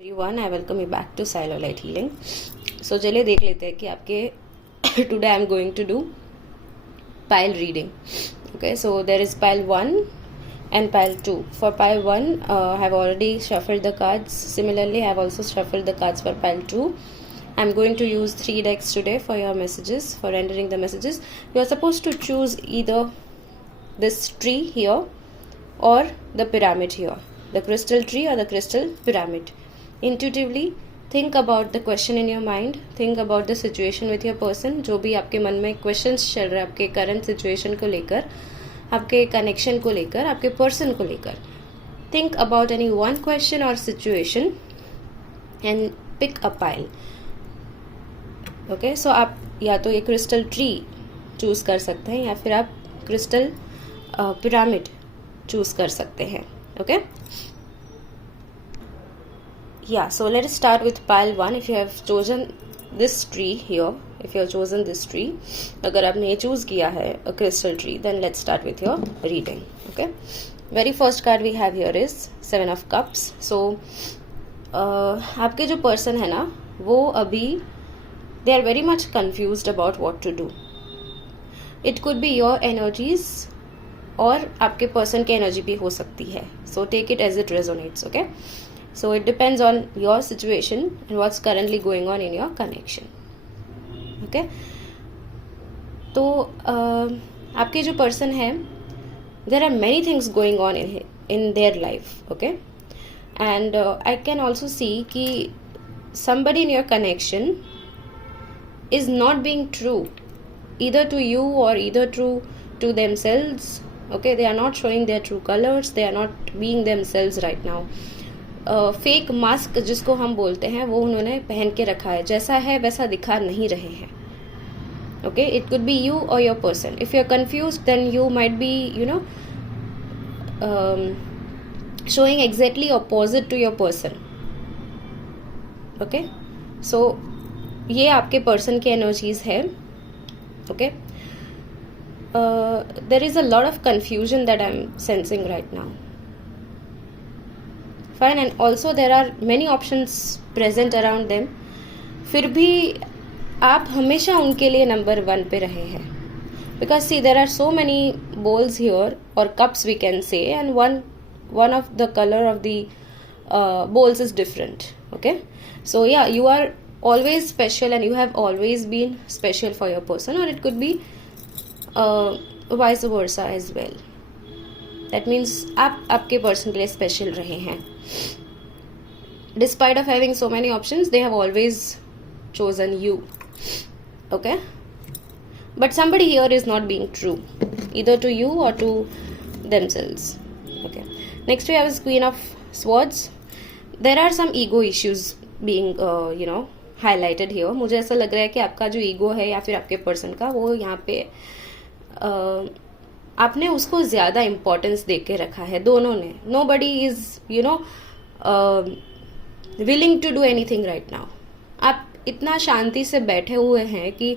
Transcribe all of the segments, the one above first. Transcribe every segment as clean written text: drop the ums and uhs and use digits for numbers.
Everyone, I welcome you back to silo light healing. So चलिए देख लेते हैं कि आपके today I am going to do pile reading. Okay, so there is pile 1 and pile 2. For pile 1, I have already shuffled the cards. Similarly, I have also shuffled the cards for pile 2. I'm going to use 3 decks today for your messages, for rendering the messages. You are supposed to choose either this tree here or the pyramid here, the crystal tree or the crystal pyramid. Intuitively think about the question in your mind, think about the situation with your person. जो भी आपके मन में questions चल रहे हैं आपके current situation को लेकर, आपके connection को लेकर, आपके person को लेकर, think about any one question or situation and pick a pile. Okay, so आप या तो ये crystal tree choose कर सकते हैं या फिर आप crystal pyramid choose कर सकते हैं. Okay. Yeah, so let us start with pile 1. If you have chosen this tree here, if you have chosen this tree, अगर आपने ये choose किया है a crystal tree, then let's start with your reading. Okay, very first card we have here is 7 of cups. So आपके जो person है ना, वो अभी they are very much confused about what to do. It could be your energies और आपके person की energy भी हो सकती है. So take it as it resonates. Okay. So it depends on your situation and what's currently going on in your connection. Okay. तो आपके जो person है, there are many things going on in their life. Okay. And I can also see कि somebody in your connection is not being true either to you or either true to themselves. Okay, they are not showing their true colors, they are not being themselves right now. Fake mask जिसको हम बोलते हैं वो उन्होंने पहन के रखा है, जैसा है वैसा दिखा नहीं रहे हैं. Okay, it could be you और your person. If you are confused then you might be showing exactly opposite to your person. Okay, so ये आपके पर्सन की एनर्जीज है. Okay, there is a lot of confusion that I am sensing right now. Fine, and also there are many options present around them. फिर भी आप हमेशा उनके लिए नंबर 1 पे रहे हैं. Because see, there are so many bowls here or cups we can say, and one of the color of the bowls is different. Okay, so yeah, you are always special and you have always been special for your person, or it could be vice versa as well. That means आप आपके पर्सन के लिए स्पेशल रहे हैं. Despite of having so many options, they have always chosen you. Okay, but somebody here is not being true either to you or to themselves. Okay, next we have is Queen of Swords. There are some ego issues being highlighted here. मुझे ऐसा लग रहा है कि आपका जो ईगो है या फिर आपके पर्सन का, वो यहाँ पे आपने उसको ज़्यादा इम्पोर्टेंस दे के रखा है. दोनों ने, nobody is willing to do anything right now. आप इतना शांति से बैठे हुए हैं कि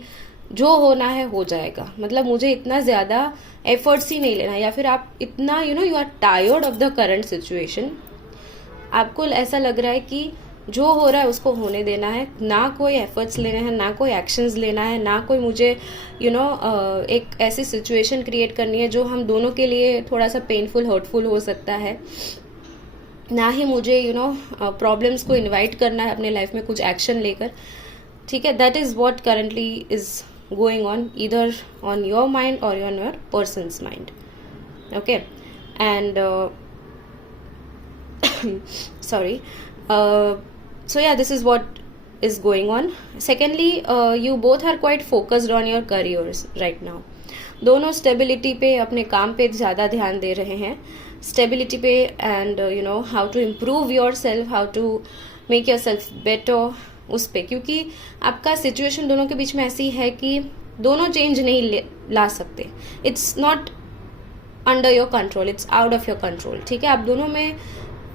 जो होना है हो जाएगा, मतलब मुझे इतना ज़्यादा एफर्ट्स ही नहीं लेना, या फिर आप इतना you are tired of the current situation. आपको ऐसा लग रहा है कि जो हो रहा है उसको होने देना है, ना कोई एफर्ट्स लेने हैं, ना कोई एक्शंस लेना है, ना कोई मुझे एक ऐसी सिचुएशन क्रिएट करनी है जो हम दोनों के लिए थोड़ा सा पेनफुल हर्टफुल हो सकता है, ना ही मुझे प्रॉब्लम्स को इनवाइट करना है अपने लाइफ में कुछ एक्शन लेकर. ठीक है, that is what currently is going on either on your mind और on your persons mind. Okay, and sorry, so yeah, this is what is going on. Secondly, you both are quite focused on your careers right now. दोनों स्टेबिलिटी पे, अपने काम पे ज़्यादा ध्यान दे रहे हैं, स्टेबिलिटी पे, and how to improve yourself, how to make yourself better, उस पे. क्योंकि आपका सिचुएशन दोनों के बीच में ऐसी है कि दोनों चेंज नहीं ला सकते. It's not under your control, it's out of your control. ठीक है,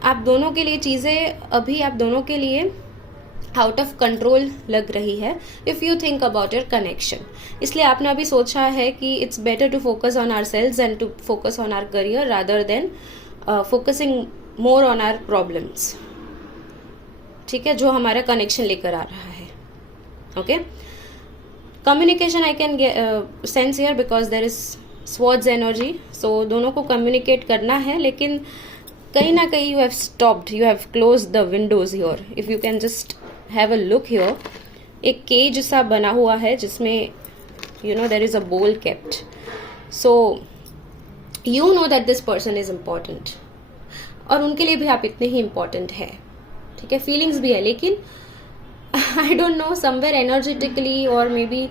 आप दोनों के लिए चीज़ें अभी आप दोनों के लिए आउट ऑफ कंट्रोल लग रही है if you think about your connection. इसलिए आपने अभी सोचा है कि it's better to focus on our sales and to focus on our career rather than focusing more on our problems. ठीक है, जो हमारा कनेक्शन लेकर आ रहा है. Okay, communication I can sense here because there is swords energy. So दोनों को कम्युनिकेट करना है, लेकिन कहीं ना कहीं you have stopped, you have close the windows here. If you can just have a look here, एक केज सा बना हुआ है जिसमें you know there is a bowl kept. So you know that this person is important, और उनके लिए भी आप इतने ही इम्पॉर्टेंट है. ठीक है, फीलिंग्स भी है, लेकिन I don't know, somewhere energetically और maybe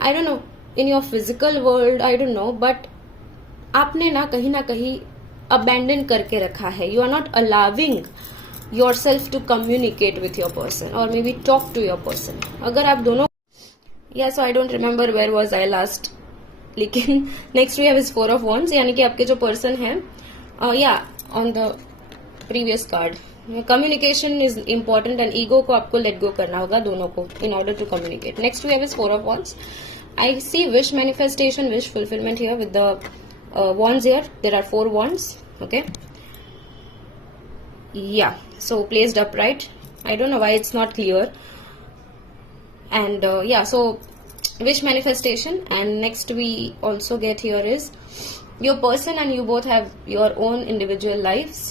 I don't know in your physical world, I don't know, but आपने ना कहीं अबैंडन करके रखा है. You are not allowing yourself to communicate with your person और maybe talk to your person. अगर आप दोनों, या so I don't remember where was I last, लेकिन next we have is 4 of Wands, यानी कि आपके जो पर्सन है, या on the previous card, communication is important and ego को आपको लेट गो करना होगा दोनों को in order to communicate. Next we have is 4 of Wands. I see wish manifestation, wish fulfillment here with the wands here. There are 4 wands. Okay, yeah, so placed upright. I don't know why it's not clear. And yeah, so wish manifestation. And next we also get here is your person and you both have your own individual lives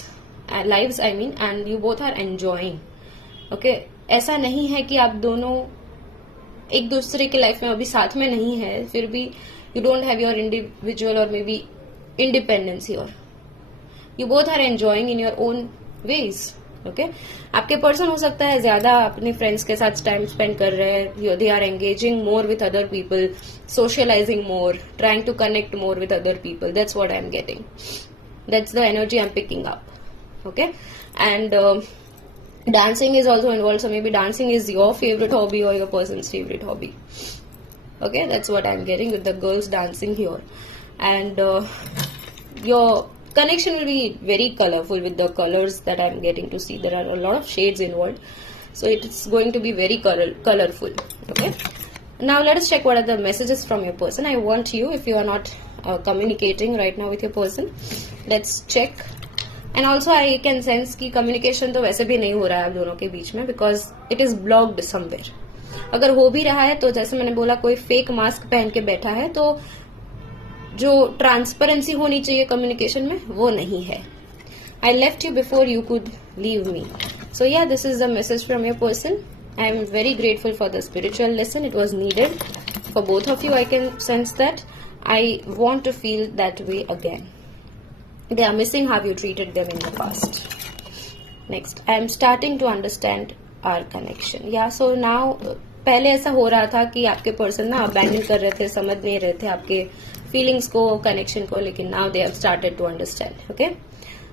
I mean, and you both are enjoying. Okay, ऐसा नहीं है कि आप दोनों एक दूसरे की लाइफ में अभी साथ में नहीं है, फिर भी you don't have your individual or maybe independence here. You both are enjoying in your own ways. Okay, आपके पर्सन हो सकता है ज्यादा अपने फ्रेंड्स के साथ टाइम स्पेंड कर रहे हैं. They are engaging more with other people, socializing more, trying to connect more with other people. That's what I'm getting. That's the energy I'm picking up. Okay, and dancing is also involved. So maybe dancing is your favorite hobby or your person's favorite hobby. Okay, that's what I'm getting with the girls dancing here. And your connection will be very colorful with the colors that I'm getting to see. There are a lot of shades involved, so it's going to be very colorful. Okay, now let us check what are the messages from your person. I want you, if you are not communicating right now with your person, let's check. And also I can sense कि communication तो वैसे भी नहीं हो रहा है आप दोनों के बीच में, because it is blocked somewhere. अगर हो भी रहा है तो जैसे मैंने बोला, कोई फेक मास्क पहन के बैठा है, तो जो ट्रांसपेरेंसी होनी चाहिए कम्युनिकेशन में वो नहीं है. I left you before you could leave me. So yeah, this is the message from your person. I am very grateful for the spiritual lesson. It was needed for both of you. I can sense that. I want to feel that way again. They are missing how you treated them in the past. Next, I am starting to understand our connection. Yeah so now, पहले ऐसा हो रहा था कि आपके पर्सन ना अबैंडन कर रहे थे, समझ नहीं रहे थे आपके फीलिंग्स को, कनेक्शन को, लेकिन now they have started to understand. Okay,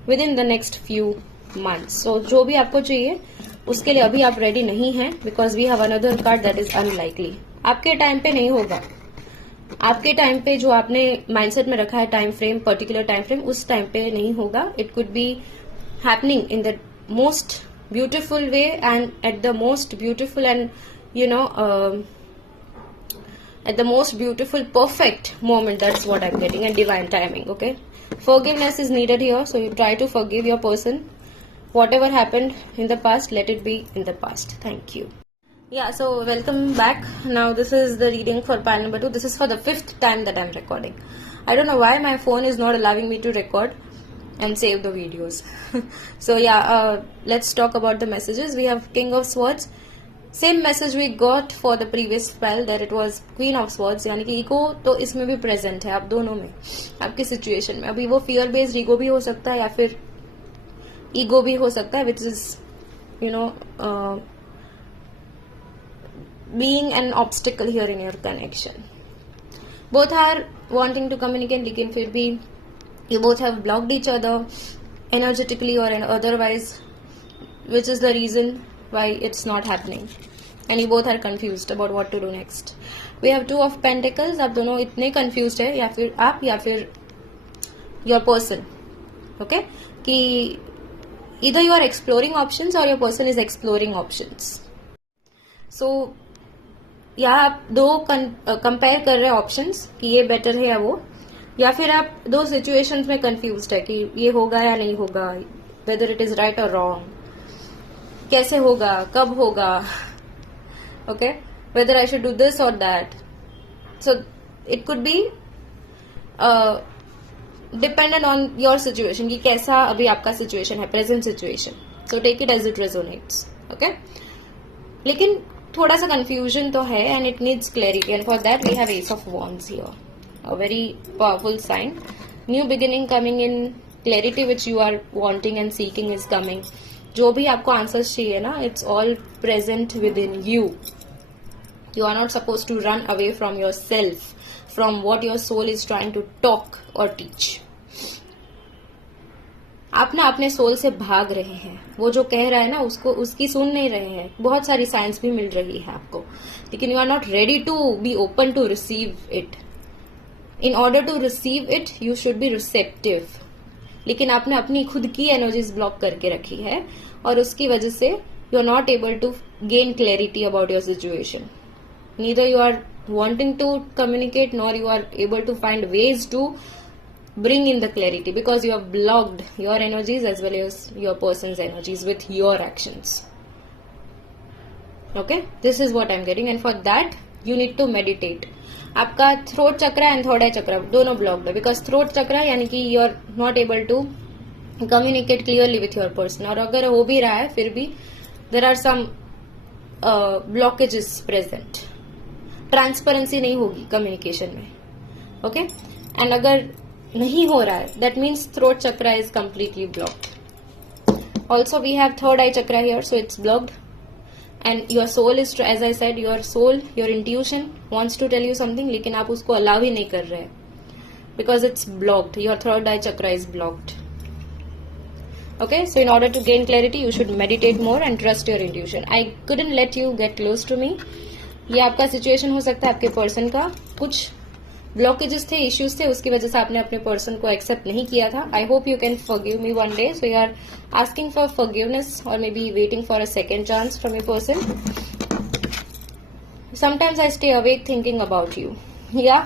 within the next few months. So जो भी आपको चाहिए उसके लिए अभी आप रेडी नहीं हैं, because we have another card that is unlikely. आपके टाइम पे नहीं होगा. आपके टाइम पे जो आपने माइंडसेट में रखा है time frame, particular time frame, उस टाइम पे नहीं होगा. It could be happening in the most beautiful way and at the most beautiful and at the most beautiful, perfect moment. That's what I'm getting, and divine timing. Okay, forgiveness is needed here, so you try to forgive your person. Whatever happened in the past, let it be in the past. Thank you. Yeah, so welcome back. Now this is the reading for pile number 2. This is for the 5th time that I'm recording. I don't know why my phone is not allowing me to record and save the videos. So yeah, let's talk about the messages. We have King of Swords. Same message we got for the previous spell, that it was queen of swords. यानी कि ईगो तो इसमें भी प्रेजेंट है आप दोनों में, आपकी सिचुएशन में. अभी वो फियर बेस्ड ईगो भी हो सकता है या फिर ईगो भी हो सकता है, which is you know being an obstacle here in your connection. Both are wanting to communicate, लेकिन फिर भी you both have blocked each other energetically और otherwise, which is the reason why it's not happening, and you both are confused about what to do next. We have 2 of Pentacles. आप दोनों इतने confused है, या फिर आप या फिर your person. Okay, कि either you are exploring options or your person is exploring options. So या आप दो कंपेयर कर रहे हैं ऑप्शंस कि ये बेटर है या वो, या फिर आप दो सिचुएशंस में कंफ्यूज्ड है कि ये होगा या नहीं होगा, whether it is right or wrong. कैसे होगा, कब होगा, okay, whether I should do this और that. So it could be dependent on your situation कि कैसा अभी आपका सिचुएशन है, present situation. So take it as it resonates. Okay, लेकिन थोड़ा सा कंफ्यूजन तो है and it needs clarity, and for that we have ace of wands here, a very powerful sign. New beginning coming in, clarity which you are wanting and seeking is coming. जो भी आपको आंसर्स चाहिए ना, it's all present with in you. You are not supposed to run away from yourself, from what your soul is trying to talk or teach. आप ना अपने सोल से भाग रहे हैं. वो जो कह रहा है ना, उसको उसकी सुन नहीं रहे हैं. बहुत सारी साइंस भी मिल रही है आपको, लेकिन you are not ready to be open to receive it. In order to receive it you should be receptive. लेकिन आपने अपनी खुद की एनर्जीज ब्लॉक करके रखी है, और उसकी वजह से you are not able to gain clarity about your situation. Neither you are wanting to communicate, nor you are able to find ways to bring in the clarity, because you have blocked your energies as well as your person's energies with your actions. Okay, this is what I'm getting, and for that you need to meditate. आपका throat chakra and third eye chakra दोनों blocked है, because throat chakra यानी कि you are not able to communicate clearly with your person, और अगर हो भी रहा है फिर भी there are some blockages present. Transparency नहीं होगी कम्युनिकेशन में. ओके, एंड अगर नहीं हो रहा है, that means throat chakra is completely blocked. Also we have third eye chakra here, so it's blocked. And your soul is, as I said, your soul, your intuition wants to tell you something, लेकिन आप उसको allow ही नहीं कर रहे हैं, because it's blocked. Your third eye chakra is blocked. Okay, so in order to gain clarity, you should meditate more and trust your intuition. I couldn't let you get close to me. ये आपका सिचुएशन हो सकता है, आपके पर्सन का कुछ ब्लॉकेजेस थे, इश्यूज थे, उसकी वजह से आपने अपने पर्सन को एक्सेप्ट नहीं किया था. I hope you can forgive me one day. So you are asking for forgiveness और maybe waiting for a second chance from your person. Sometimes I stay awake thinking about you. Yeah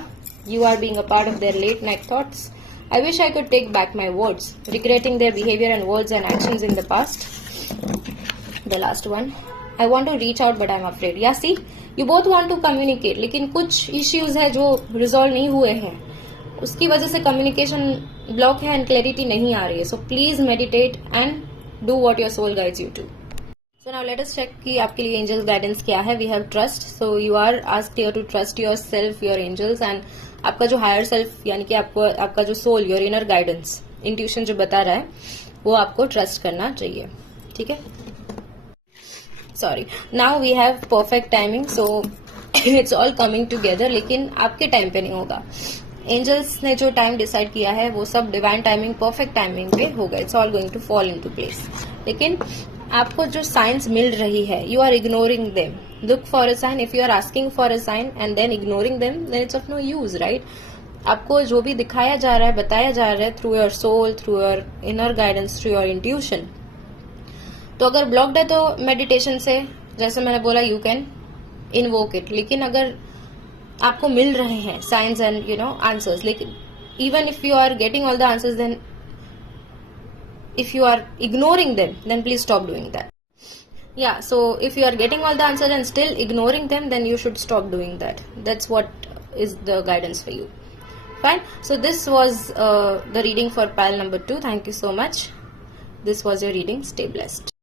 you are being a part of their late night thoughts. I wish I could take back my words, regretting their behavior and words and actions in the past. The last one. I want to reach out but I'm afraid. Yeah, see, you both want to communicate, लेकिन कुछ issues है जो resolve नहीं हुए हैं, उसकी वजह से communication block है and clarity नहीं आ रही है. So please meditate and do what your soul guides you to. So now let us check कि आपके लिए angels guidance क्या है. We have trust. So you are asked here to trust yourself, your angels, and आपका जो higher self यानी कि आपको आपका जो soul, your inner guidance, intuition जो बता रहा है, वो आपको ट्रस्ट करना चाहिए. ठीक है. Sorry, now we have perfect timing, so it's all coming together, लेकिन आपके टाइम पे नहीं होगा. एंजल्स ने जो टाइम डिसाइड किया है वो सब डिवाइन टाइमिंग, परफेक्ट टाइमिंग पे होगा. It's all going to fall into place. लेकिन आपको जो साइंस मिल रही है, you are ignoring them. Look for a sign. If you are asking for a sign and then ignoring them, then it's of no use, right? आपको जो भी दिखाया जा रहा है, बताया जा रहा है through your soul, through your inner guidance, through your intuition, तो अगर blocked है तो meditation से, जैसे मैंने बोला, you can invoke it. लेकिन अगर आपको मिल रहे हैं signs and answers, लेकिन even if you are getting all the answers, then if you are ignoring them, then please stop doing that. Yeah, so if you are getting all the answers and still ignoring them, then you should stop doing that. That's what is the guidance for you. Fine. So this was the reading for pile number 2. Thank you so much. This was your reading. Stay blessed.